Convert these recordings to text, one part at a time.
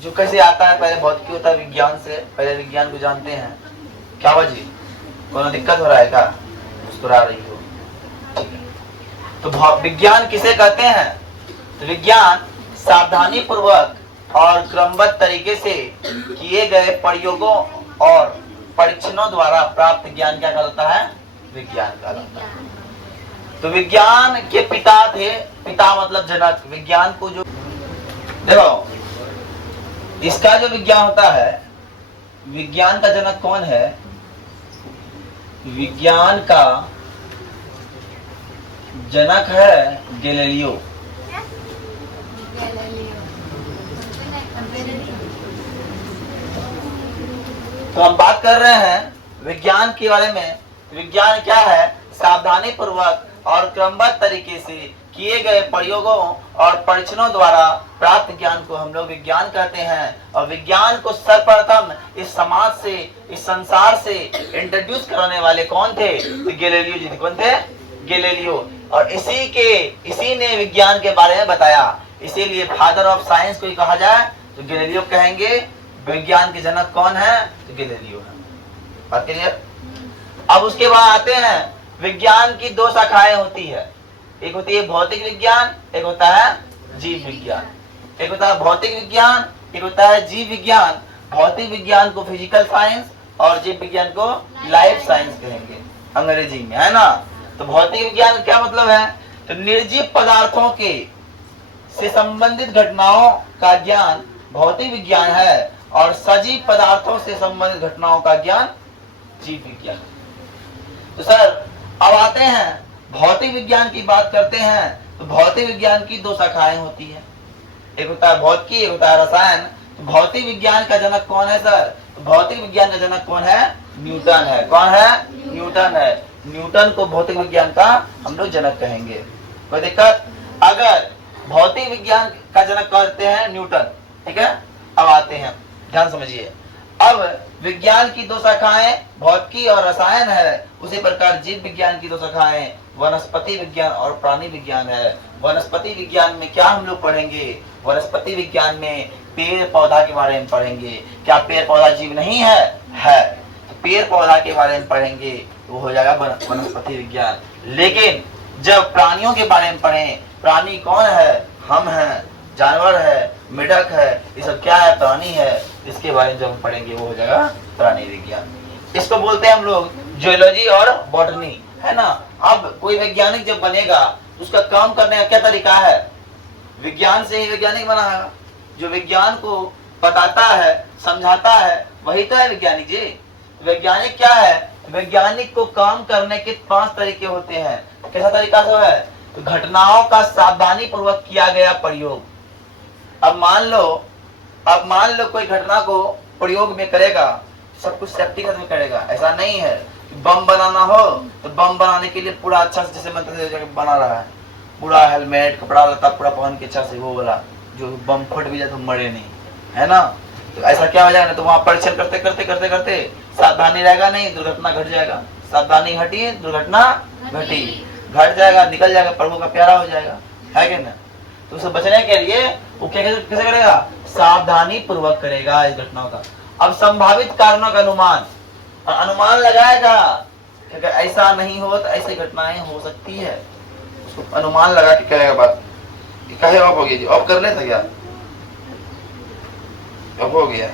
जो कैसे आता है, पहले भौतिकी होता है विज्ञान से, पहले विज्ञान को जानते हैं। क्या हुआ जी, कोनो दिक्कत हो रहा है क्या, मुस्कुरा रही हो? ठीक है, तो विज्ञान किसे कहते हैं? तो विज्ञान सावधानी पूर्वक और क्रमबद्ध तरीके से किए गए प्रयोगों और परीक्षणों द्वारा प्राप्त ज्ञान क्या कहलाता है? विज्ञान कहलाता है। तो विज्ञान के पिता थे, पिता मतलब जनक, विज्ञान को जो देखो, इसका जो विज्ञान होता है, विज्ञान का जनक कौन है? विज्ञान का जनक है गैलीलियो। तो हम बात कर रहे हैं विज्ञान के बारे में। विज्ञान क्या है? सावधानी पूर्वक और क्रमबद्ध तरीके से किए गए प्रयोगों और परीक्षणों द्वारा प्राप्त ज्ञान को हम लोग विज्ञान कहते हैं। और विज्ञान को सर्वप्रथम इस समाज से, इस संसार से इंट्रोड्यूस कराने वाले कौन थे? तो गैलीलियो जी। कौन थे? गैलीलियो। और इसी ने विज्ञान के बारे में बताया, इसीलिए फादर ऑफ साइंस को कहा जाए तो गैलीलियो कहेंगे। विज्ञान के जनक कौन है? तो गैलीलियो है। बात क्लियर? अब उसके बाद आते हैं, विज्ञान की दो शाखाएं होती है, एक होती है भौतिक विज्ञान, एक होता है जीव विज्ञान। एक होता है भौतिक विज्ञान, एक होता है जीव विज्ञान। भौतिक विज्ञान को फिजिकल साइंस और जीव विज्ञान को लाइफ साइंस कहेंगे अंग्रेजी में, है ना। तो भौतिक विज्ञान का क्या मतलब है? तो निर्जीव पदार्थों के से संबंधित घटनाओं का ज्ञान भौतिक विज्ञान है, और सजीव पदार्थों से संबंधित घटनाओं का ज्ञान जीव विज्ञान। तो सर अब आते हैं भौतिक विज्ञान की बात करते हैं। तो भौतिक विज्ञान की दो शाखाएं होती है, एक होता है भौतिकी, एक होता है रसायन। तो भौतिक विज्ञान का जनक कौन है सर? तो भौतिक विज्ञान का जनक कौन है? न्यूटन है। कौन है? न्यूटन है। न्यूटन को भौतिक विज्ञान का हम लोग जनक कहेंगे। कोई दिक्कत? अगर भौतिक विज्ञान का जनक कहते हैं न्यूटन, ठीक है। अब आते हैं, ध्यान समझिए। अब विज्ञान की दो शाखाएं भौतिकी और रसायन है, उसी प्रकार जीव विज्ञान की दो शाखाएं वनस्पति विज्ञान और प्राणी विज्ञान है। वनस्पति विज्ञान में क्या हम लोग पढ़ेंगे? वनस्पति विज्ञान में पेड़ पौधा के बारे में पढ़ेंगे। क्या पेड़ पौधा जीव नहीं है? है। तो पेड़ पौधा के बारे में पढ़ेंगे, वो हो जाएगा वनस्पति विज्ञान। लेकिन जब प्राणियों के बारे में पढ़ें, प्राणी कौन है? हम हैं, जानवर है, मेढक है, ये सब क्या है? प्राणी है। इसके बारे में जब हम पढ़ेंगे वो हो जाएगा प्राणी विज्ञान। इसको बोलते हैं हम लोग जियोलॉजी और बॉटनी, है ना। अब कोई वैज्ञानिक जब बनेगा तो उसका काम करने का क्या तरीका है? विज्ञान से ही वैज्ञानिक बना है। जो विज्ञान को बताता है, समझाता है, वही तो है वैज्ञानिक जी। वैज्ञानिक क्या है? वैज्ञानिक को काम करने के 5 तरीके होते हैं। कैसा तरीका से है? तो घटनाओं का सावधानी पूर्वक किया गया प्रयोग। अब मान लो कोई घटना को प्रयोग में करेगा, सब कुछ सेफ्टी के साथ करेगा। ऐसा नहीं है बम बनाना हो तो बम बनाने के लिए पूरा अच्छा से, जैसे मतलब बना रहा है, पूरा हेलमेट, कपड़ा लता पूरा पहन के अच्छा से, वो वाला जो बम फट भी जाए तो मरे नहीं, है ना। तो ऐसा क्या हो जाएगा? तो वहां परीक्षण करते करते करते करते सावधानी रहेगा नहीं, दुर्घटना घट जाएगा। सावधानी हटी, दुर्घटना घटी, घट जाएगा, निकल जाएगा, प्रभु का प्यारा हो जाएगा, है कि ना। तो उसे बचने के लिए वो कैसे करेगा? सावधानी पूर्वक करेगा इस घटनाओं का। अब संभावित कारणों का अनुमान लगाएगा, क्योंकि ऐसा नहीं हो तो ऐसी घटनाएं हो सकती है, उसको अनुमान लगा के करेगा। बात कहे ऑफ हो गया जी, ऑफ कर ले था क्या? ऑफ हो गया,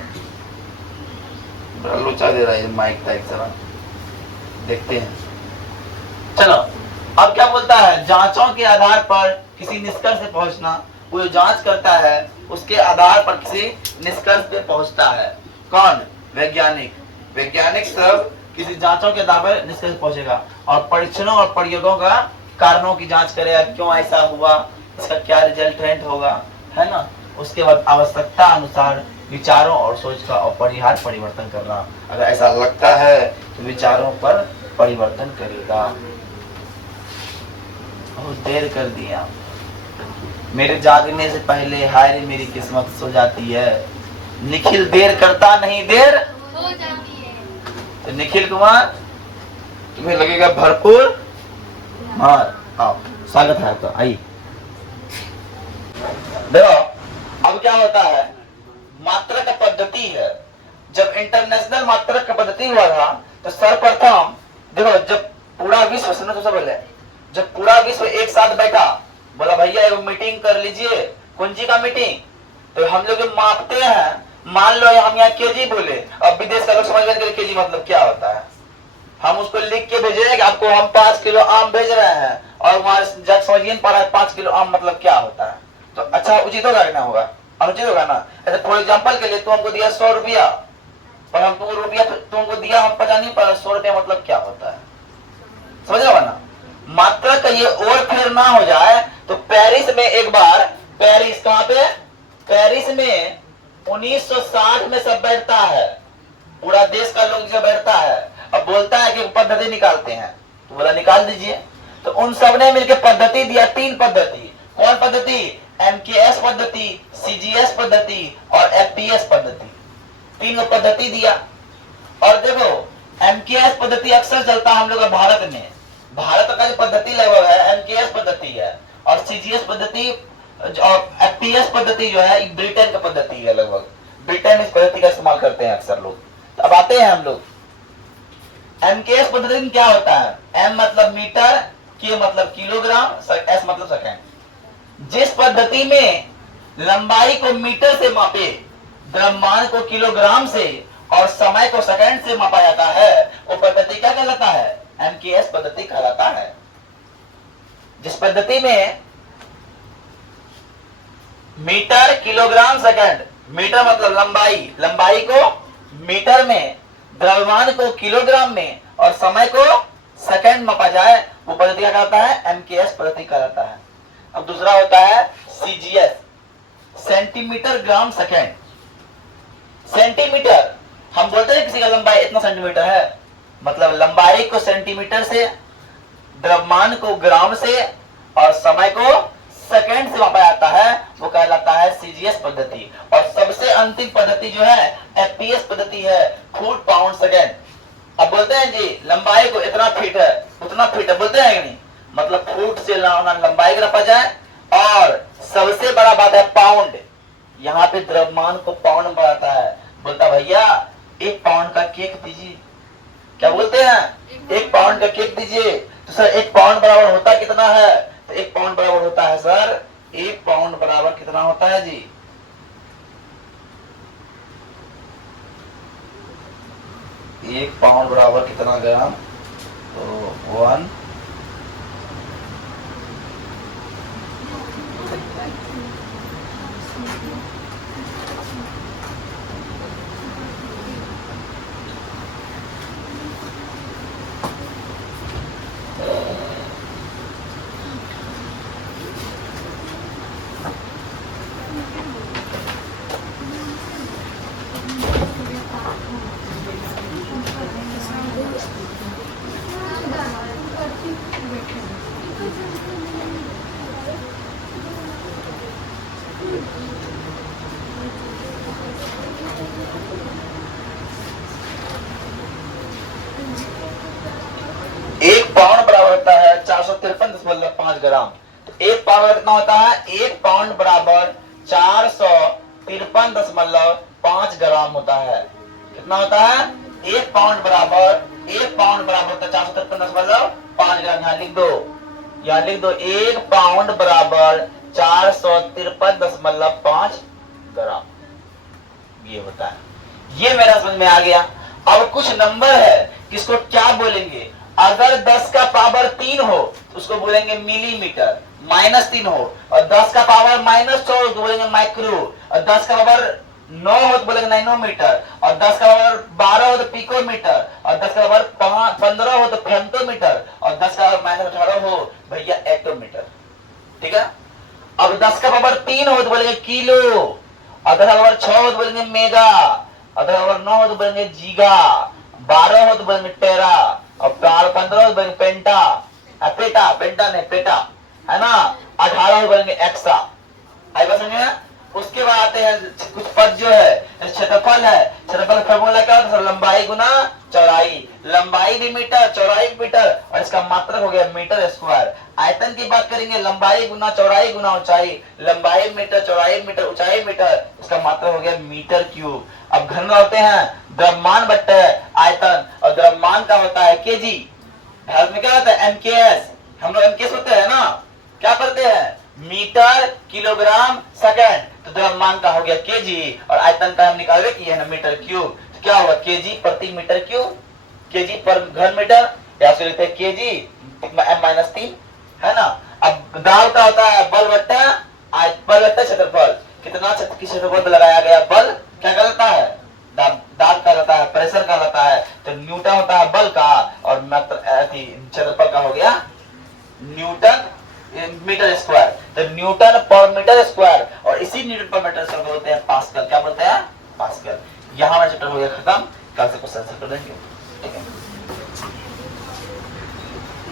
बड़ा लोचा दे रहा है माइक टाइप जरा, देखते हैं। चलो अब क्या बोलता है? जांचों के आधार पर किसी निष्कर्ष पे पहुंचना। वो जो जांच करता है उसके आधार पर किसी निष्कर्ष पे पहुंचता है। कौन? वैज्ञानिक। वैज्ञानिक सब किसी जांचों के आधार पर निष्कर्ष पहुंचेगा और परीक्षणों और प्रयोगों का कारणों की जांच करेगा, क्यों ऐसा हुआ, इसका क्या रिजल्टेंट होगा, है ना। उसके बाद आवश्यकता अनुसार विचारों और सोच का अपरिहार्य परिवर्तन करना। अगर ऐसा लगता है तो विचारों पर परिवर्तन करेगा। बहुत देर कर दिया, मेरे जागने से पहले हाय रे मेरी किस्मत सो जाती है। निखिल देर करता नहीं, देर हो जाती है। तो निखिल कुमार तुम्हें लगेगा भरपूर मार। आओ, स्वागत है आपका, आइए। देखो अब क्या होता है, इंटरनेशनल मात्रक का पद्धति हुआ था तो सर्वप्रथम देखो, जब पूरा विश्व, सुनो तो सब पहले, जब पूरा विश्व एक साथ बैठा, बोला भैया एक मीटिंग कर लीजिए, कौन सी का मीटिंग, तो हम लोग मापते हैं, मान लो हम यहाँ केजी बोले, अब विदेश का लोग समझ गए केजी मतलब क्या होता है, हम उसको लिख के भेजे कि आपको हम 5 किलो आम भेज रहे हैं, और वहां जब समझ नहीं पा रहा है 5 किलो आम मतलब क्या होता है, तो अच्छा उचित होगा कि ना होगा, अनुचित होगा ना। ऐसे फॉर एग्जाम्पल के लिए तू हमको दिया 100 रुपया, और हम तुमको रुपया तुमको दिया, हम पता नहीं पड़ा 100 रुपया मतलब क्या होता है, समझ रहा ना। मात्रा का ये और फिर ना हो जाए तो पेरिस में एक बार, पेरिस कहां पे, पेरिस में 1960 में सब बैठता है, पूरा देश का लोग जब बैठता है, अब बोलता है कि पद्धति निकालते हैं, तो बोला निकाल दीजिए, तो उन सब ने मिलकर पद्धति दिया, 3 पद्धति। कौन पद्धति, एमकेएस पद्धति, सीजीएस पद्धति और एफपीएस पद्धति, 3 पद्धति दिया। और देखो एमकेएस पद्धति अक्सर चलता है हम लोग भारत में, भारत का जो पद्धति लगभग है एमकेएस पद्धति है, और सीजीएस पद्धति और एफपीएस पद्धति जो है ब्रिटेन का पद्धति है, लगभग ब्रिटेन इस पद्धति का इस्तेमाल करते हैं अक्सर लोग। तो अब आते हैं हम लोग, एमकेएस पद्धति में क्या होता है, एम मतलब मीटर, के मतलब किलोग्राम, एस मतलब सेकंड। जिस पद्धति में लंबाई को मीटर से मापे, द्रव्यमान को किलोग्राम से और समय को सेकंड से मापा जाता है, वो पद्धति क्या कहलाता है, एमकेएस पद्धति कहलाता है। जिस पद्धति में मीटर, किलोग्राम, सेकंड, मीटर मतलब लंबाई, लंबाई को मीटर में, द्रव्यमान को किलोग्राम में और समय को सेकंड मापा जाए, वो पद्धति क्या कहलाता है, एमकेएस पद्धति कहलाता है। अब दूसरा होता है CGS, centimetre gram second. Centimetre, हम बोलते हैं किसी का लंबाई इतना सेंटीमीटर है, मतलब लंबाई को सेंटीमीटर से, द्रव्यमान को ग्राम से और समय को सेकंड से मापा जाता है, वो कहलाता है सीजीएस पद्धति। और सबसे अंतिम पद्धति जो है एफपीएस पद्धति है, फुट पाउंड सेकंड। अब बोलते हैं जी लंबाई को इतना फीट है, उतना फीट है, बोलते हैं कि नहीं, मतलब फुट से लंबाई नापा जाए, और सबसे बड़ा बात है पाउंड, यहाँ पे द्रव्यमान को पाउंड में बढ़ाता है, बोलता भैया 1 पाउंड का केक दीजिए, क्या बोलते हैं 1 पाउंड का केक दीजिए, तो सर 1 पाउंड बराबर होता कितना है, तो 1 पाउंड बराबर होता है सर, 1 पाउंड बराबर कितना होता है जी, 1 पाउंड बराबर कितना ग्राम, तो 1 पाउंड बराबर होता है 453.5 ग्राम। तो 1 पाउंड कितना होता है, 1 पाउंड बराबर 453.5 ग्राम होता है। कितना होता है, 1 पाउंड बराबर 453.5 ग्राम। यहाँ लिख दो, यहाँ लिख दो, 1 पाउंड बराबर 453.5 ग्राम, ये होता है। ये मेरा समझ में आ गया। अब कुछ नंबर है किसको क्या बोलेंगे, अगर 10 का पावर 3 हो तो उसको बोलेंगे मिलीमीटर, -3 हो, और 10 का पावर -6 हो तो बोलेंगे माइक्रो, और 10 का पावर 9 हो तो बोलेंगे नैनोमीटर, और 10 का पावर 12 हो तो पिकोमीटर, और 10 का पावर 15 हो तो फेम्टोमीटर, और 10 का पावर -18 हो भैया एक्टोमीटर। ठीक है। अब 10 का पावर 3 हो तो बोलेंगे किलो, और 10 का पावर 6 हो तो बोलेंगे मेगा, और 10 का पावर 9 हो तो बोलेंगे जीगा, 12 हो तो बोलेंगे टेरा, और 15 हो तो बोलेंगे पेंटा, पेटा, पेंटा नहीं पेटा, है ना, 18 हो बोलेंगे एक्सा। आई बात समझे। उसके बाद आते हैं कुछ पद जो है, क्षेत्रफल है। क्षेत्रफल फॉर्मूला क्या होता है, लंबाई गुना चौड़ाई, लंबाई भी मीटर, चौड़ाई मीटर, और इसका मात्रक हो गया मीटर स्क्वायर। आयतन की बात करेंगे, लंबाई गुना चौड़ाई गुना ऊंचाई, लंबाई मीटर, चौड़ाई मीटर, ऊंचाई मीटर, इसका मात्रक हो गया मीटर क्यूब। अब घन होते हैं, द्रव्यमान बट्टे आयतन, और द्रव्यमान का होता है केजी। भारत में क्या होता है एमकेएस, हम लोग एमकेएस होते हैं ना, क्या करते हैं मीटर किलोग्राम सेकंड, तो द्रव्यमान का हो गया केजी, और आयतन का हम निकाले कि है ना मीटर क्यूब, तो क्या होगा केजी प्रति मीटर क्यूब, केजी पर घन मीटर, या फिर लिखते हैं केजी m-3, है ना। अब दाब का होता है बल बट्टा क्षेत्रफल, कितना क्षेत्र की क्षेत्रफल पर लगाया गया बल क्या कहलाता है दाब कहलाता है, प्रेशर कहलाता है। तो न्यूटन होता है बल का, और क्षेत्रफल का हो गया न्यूटन मीटर स्क्वायर, तो न्यूटन पर मीटर स्क्वायर, और इसी न्यूटन पर मीटर स्क्वायर बोलते हैं पास्कल, क्या बोलते हैं पास्कल। यहाँ हमारा चैप्टर हो गया खत्म, कल से क्वेश्चन कर देंगे, ठीक है।